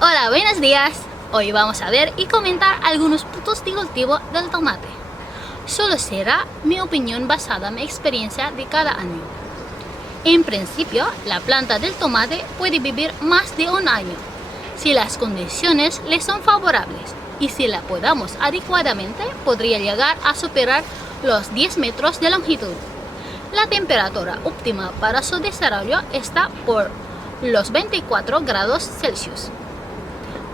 Hola, buenos días. Hoy vamos a ver y comentar algunos puntos de cultivo del tomate. Solo será mi opinión basada en mi experiencia de cada año. En principio, la planta del tomate puede vivir más de un año, si las condiciones le son favorables y si la podamos adecuadamente, podría llegar a superar los 10 metros de longitud. La temperatura óptima para su desarrollo está por los 24 grados Celsius.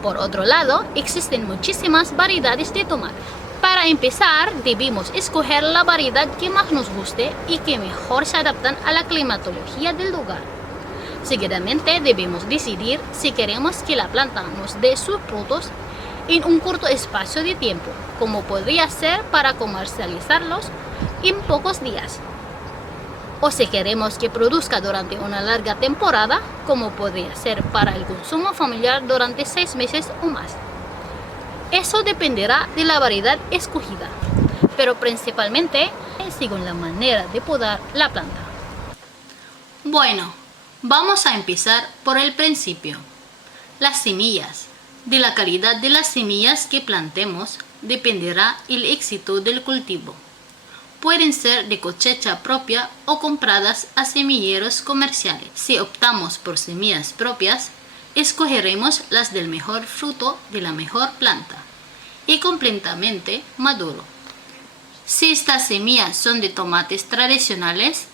Por otro lado, existen muchísimas variedades de tomate. Para empezar, debemos escoger la variedad que más nos guste y que mejor se adaptan a la climatología del lugar. Seguidamente, debemos decidir si queremos que la planta nos dé sus frutos en un corto espacio de tiempo, como podría ser para comercializarlos en pocos días, o si queremos que produzca durante una larga temporada, como podría ser para el consumo familiar durante 6 meses o más. Eso dependerá de la variedad escogida, pero principalmente según la manera de podar la planta. Bueno, vamos a empezar por el principio. Las semillas. De la calidad de las semillas que plantemos dependerá el éxito del cultivo. Pueden ser de cosecha propia o compradas a semilleros comerciales. Si optamos por semillas propias, escogeremos las del mejor fruto de la mejor planta y completamente maduro. Si estas semillas son de tomates tradicionales,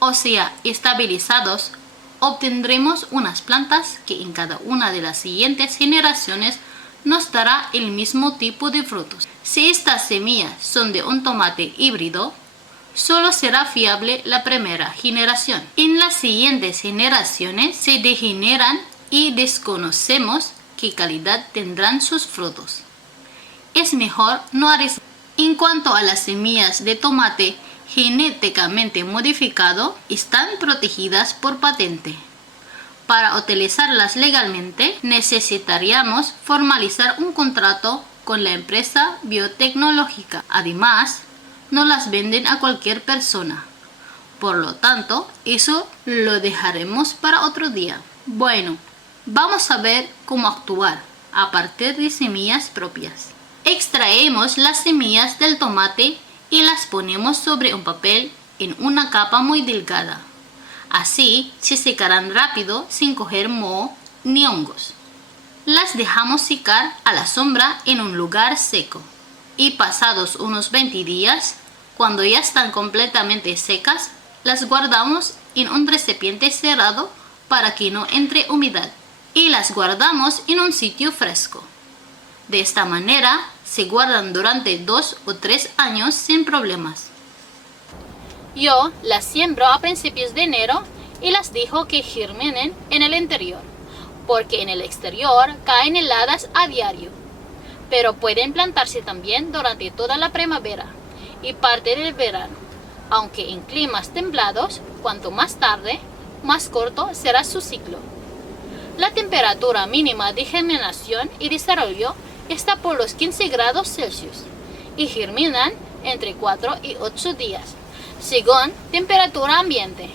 o sea, estabilizados, obtendremos unas plantas que en cada una de las siguientes generaciones nos dará el mismo tipo de frutos. Si estas semillas son de un tomate híbrido, solo será fiable la primera generación. En las siguientes generaciones se degeneran y desconocemos qué calidad tendrán sus frutos. Es mejor no arriesgar. En cuanto a las semillas de tomate genéticamente modificado, están protegidas por patente. Para utilizarlas legalmente, necesitaríamos formalizar un contrato con la empresa biotecnológica. Además, no las venden a cualquier persona. Por lo tanto, eso lo dejaremos para otro día. Bueno, vamos a ver cómo actuar a partir de semillas propias. Extraemos las semillas del tomate y las ponemos sobre un papel en una capa muy delgada. Así se secarán rápido sin coger moho ni hongos. Las dejamos secar a la sombra en un lugar seco y pasados unos 20 días, cuando ya están completamente secas, las guardamos en un recipiente cerrado para que no entre humedad y las guardamos en un sitio fresco. De esta manera se guardan durante 2 o 3 años sin problemas. Yo las siembro a principios de enero y las dejo que germinen en el interior, porque en el exterior caen heladas a diario. Pero pueden plantarse también durante toda la primavera y parte del verano, aunque en climas templados, cuanto más tarde, más corto será su ciclo. La temperatura mínima de germinación y desarrollo está por los 15 grados Celsius y germinan entre 4 y 8 días, según temperatura ambiente.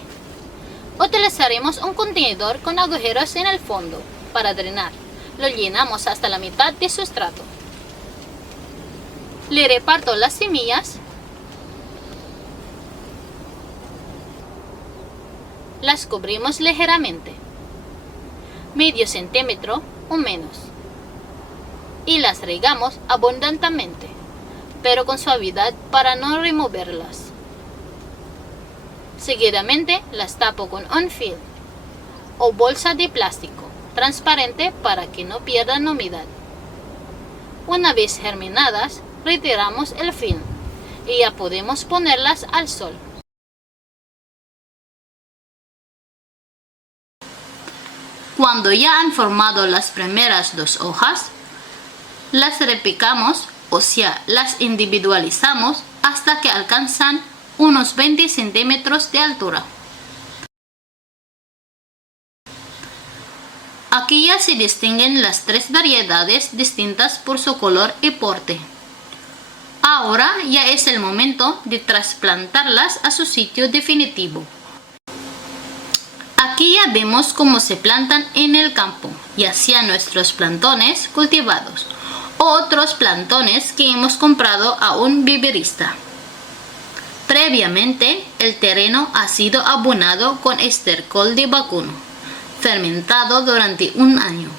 Utilizaremos un contenedor con agujeros en el fondo para drenar. Lo llenamos hasta la mitad de su estrato. Le reparto las semillas. Las cubrimos ligeramente, medio centímetro o menos, y las regamos abundantemente, pero con suavidad para no removerlas. Seguidamente las tapo con un film o bolsa de plástico transparente para que no pierdan humedad. Una vez germinadas, retiramos el film y ya podemos ponerlas al sol. Cuando ya han formado las primeras 2 hojas, las repicamos, o sea, las individualizamos hasta que alcanzan unos 20 centímetros de altura. Aquí ya se distinguen las 3 variedades distintas por su color y porte. Ahora ya es el momento de trasplantarlas a su sitio definitivo. Aquí ya vemos cómo se plantan en el campo, ya sean nuestros plantones cultivados o otros plantones que hemos comprado a un viverista. Previamente, el terreno ha sido abonado con estiércol de vacuno, fermentado durante un año,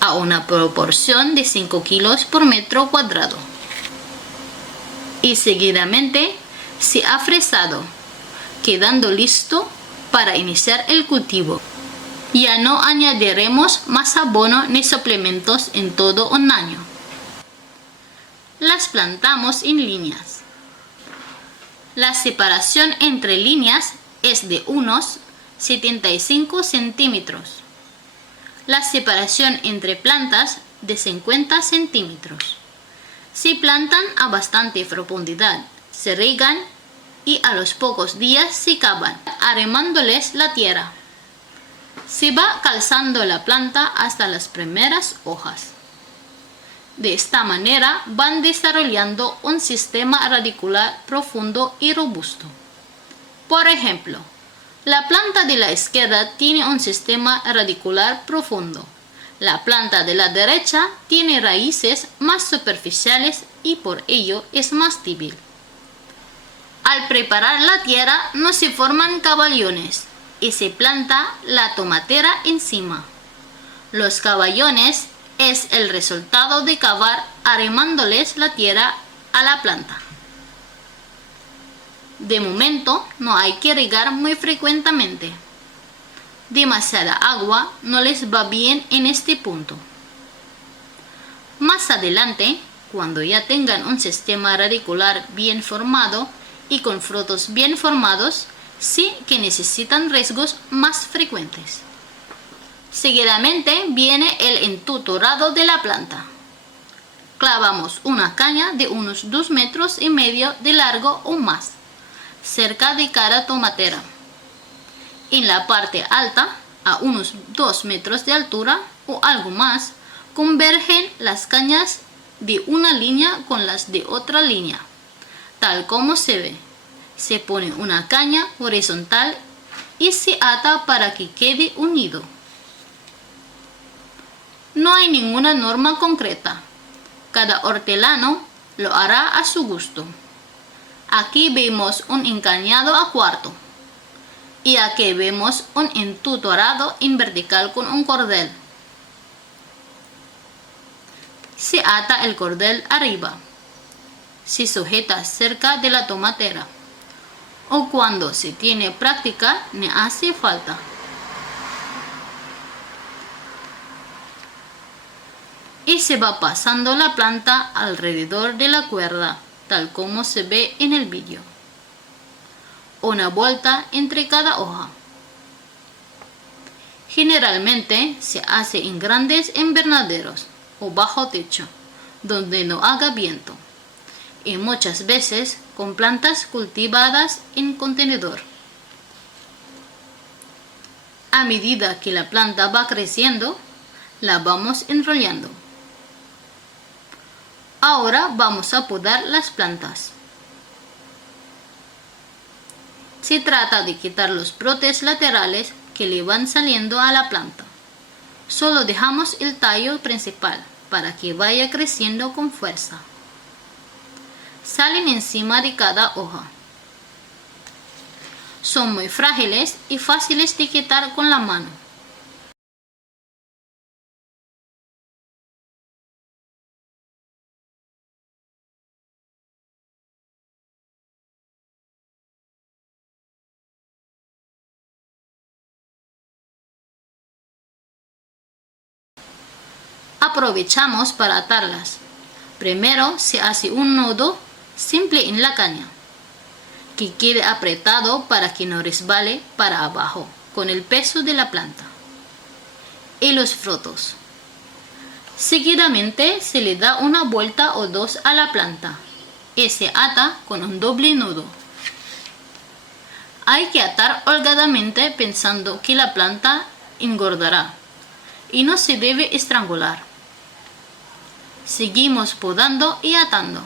a una proporción de 5 kilos por metro cuadrado. Y seguidamente se ha fresado, quedando listo para iniciar el cultivo. Ya no añadiremos más abono ni suplementos en todo un año. Las plantamos en líneas. La separación entre líneas es de unos 75 centímetros. La separación entre plantas de 50 centímetros. Se plantan a bastante profundidad, se riegan y a los pocos días se cavan, arrimándoles la tierra. Se va calzando la planta hasta las primeras hojas. De esta manera van desarrollando un sistema radicular profundo y robusto. Por ejemplo, la planta de la izquierda tiene un sistema radicular profundo. La planta de la derecha tiene raíces más superficiales y por ello es más débil. Al preparar la tierra no se forman caballones y se planta la tomatera encima. Los caballones es el resultado de cavar arrimándoles la tierra a la planta. De momento no hay que regar muy frecuentemente. Demasiada agua no les va bien en este punto. Más adelante, cuando ya tengan un sistema radicular bien formado y con frutos bien formados, sí que necesitan riegos más frecuentes. Seguidamente viene el entutorado de la planta. Clavamos una caña de unos 2,5 metros de largo o más, cerca de cada tomatera. En la parte alta, a unos 2 metros de altura o algo más, convergen las cañas de una línea con las de otra línea, tal como se ve. Se pone una caña horizontal y se ata para que quede unido. No hay ninguna norma concreta. Cada hortelano lo hará a su gusto. Aquí vemos un encañado a cuarto. Y aquí vemos un entutorado en vertical con un cordel. Se ata el cordel arriba. Se sujeta cerca de la tomatera. O cuando se tiene práctica, no hace falta. Y se va pasando la planta alrededor de la cuerda, tal como se ve en el vídeo. Una vuelta entre cada hoja. Generalmente se hace en grandes invernaderos o bajo techo, donde no haga viento, y muchas veces con plantas cultivadas en contenedor. A medida que la planta va creciendo, la vamos enrollando. Ahora vamos a podar las plantas. Se trata de quitar los brotes laterales que le van saliendo a la planta. Solo dejamos el tallo principal para que vaya creciendo con fuerza. Salen encima de cada hoja. Son muy frágiles y fáciles de quitar con la mano. Aprovechamos para atarlas. Primero se hace un nudo simple en la caña, que quede apretado para que no resbale para abajo con el peso de la planta. Y los frutos. Seguidamente se le da una vuelta o dos a la planta y se ata con un doble nudo. Hay que atar holgadamente pensando que la planta engordará y no se debe estrangular. Seguimos podando y atando.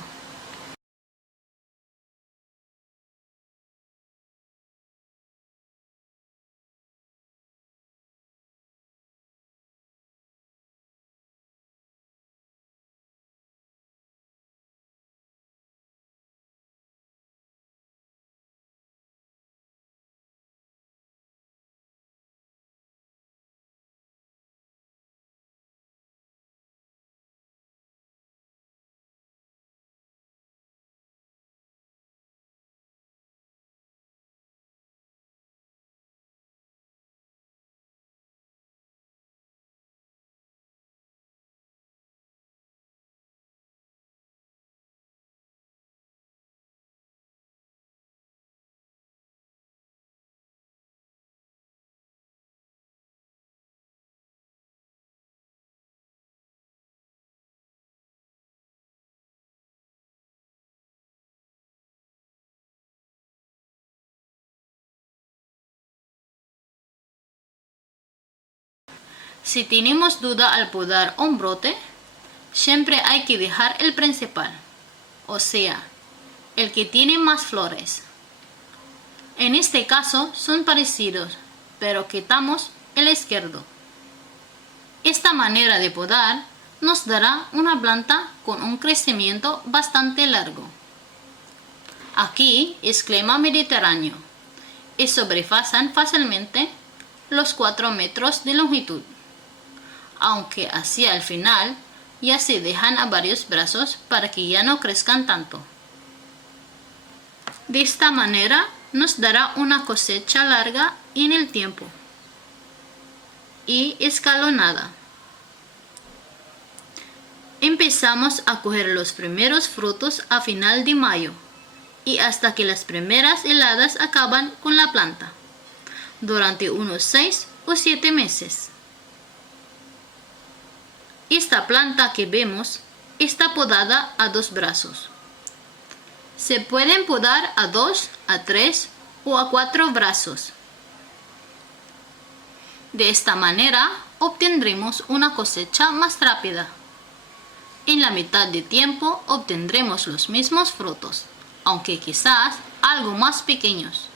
Si tenemos duda al podar un brote, siempre hay que dejar el principal, o sea, el que tiene más flores. En este caso son parecidos, pero quitamos el izquierdo. Esta manera de podar nos dará una planta con un crecimiento bastante largo. Aquí es clima mediterráneo y sobrepasan fácilmente los 4 metros de longitud, aunque hacia el final ya se dejan a varios brazos para que ya no crezcan tanto. De esta manera nos dará una cosecha larga en el tiempo y escalonada. Empezamos a coger los primeros frutos a final de mayo y hasta que las primeras heladas acaban con la planta, durante unos 6 o 7 meses. Esta planta que vemos está podada a 2 brazos. Se pueden podar a 2, a 3 o a 4 brazos. De esta manera obtendremos una cosecha más rápida. En la mitad de tiempo obtendremos los mismos frutos, aunque quizás algo más pequeños.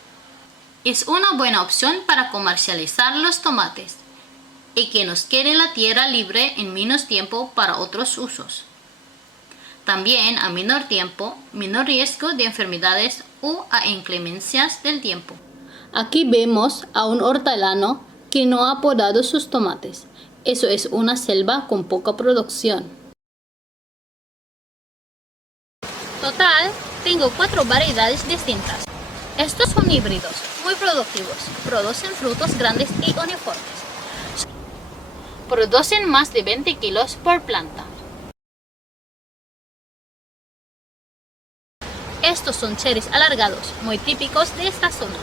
Es una buena opción para comercializar los tomates y que nos quede la tierra libre en menos tiempo para otros usos. También a menor tiempo, menor riesgo de enfermedades o a inclemencias del tiempo. Aquí vemos a un hortelano que no ha podado sus tomates. Eso es una selva con poca producción. Total, tengo 4 variedades distintas. Estos son híbridos, muy productivos, producen frutos grandes y uniformes. Producen más de 20 kilos por planta. Estos son cherries alargados, muy típicos de esta zona.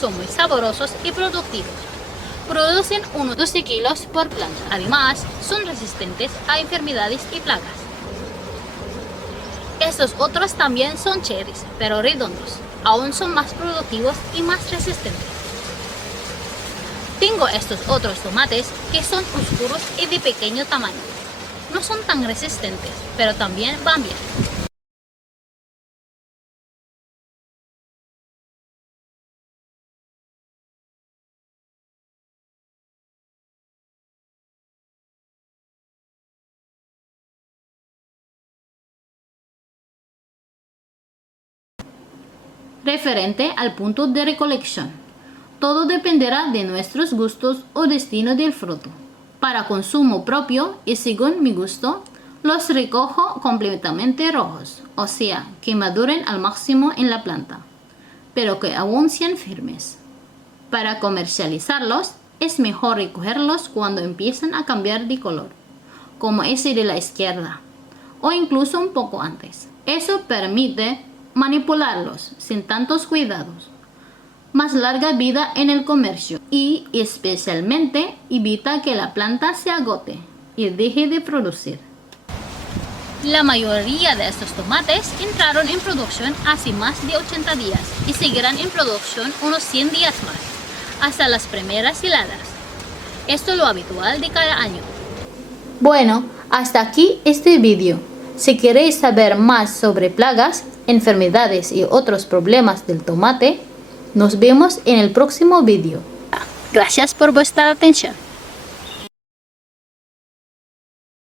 Son muy sabrosos y productivos. Producen unos 12 kilos por planta. Además, son resistentes a enfermedades y plagas. Estos otros también son cherries, pero redondos. Aún son más productivos y más resistentes. Tengo estos otros tomates que son oscuros y de pequeño tamaño. No son tan resistentes, pero también van bien. Referente al punto de recolección, todo dependerá de nuestros gustos o destino del fruto. Para consumo propio y según mi gusto, los recojo completamente rojos, o sea, que maduren al máximo en la planta, pero que aún sean firmes. Para comercializarlos, es mejor recogerlos cuando empiezan a cambiar de color, como ese de la izquierda, o incluso un poco antes. Eso permite manipularlos sin tantos cuidados, más larga vida en el comercio y especialmente evita que la planta se agote y deje de producir. La mayoría de estos tomates entraron en producción hace más de 80 días y seguirán en producción unos 100 días más, hasta las primeras heladas. Esto es lo habitual de cada año. Bueno, hasta aquí este vídeo. Si queréis saber más sobre plagas, enfermedades y otros problemas del tomate, nos vemos en el próximo vídeo. Gracias por vuestra atención.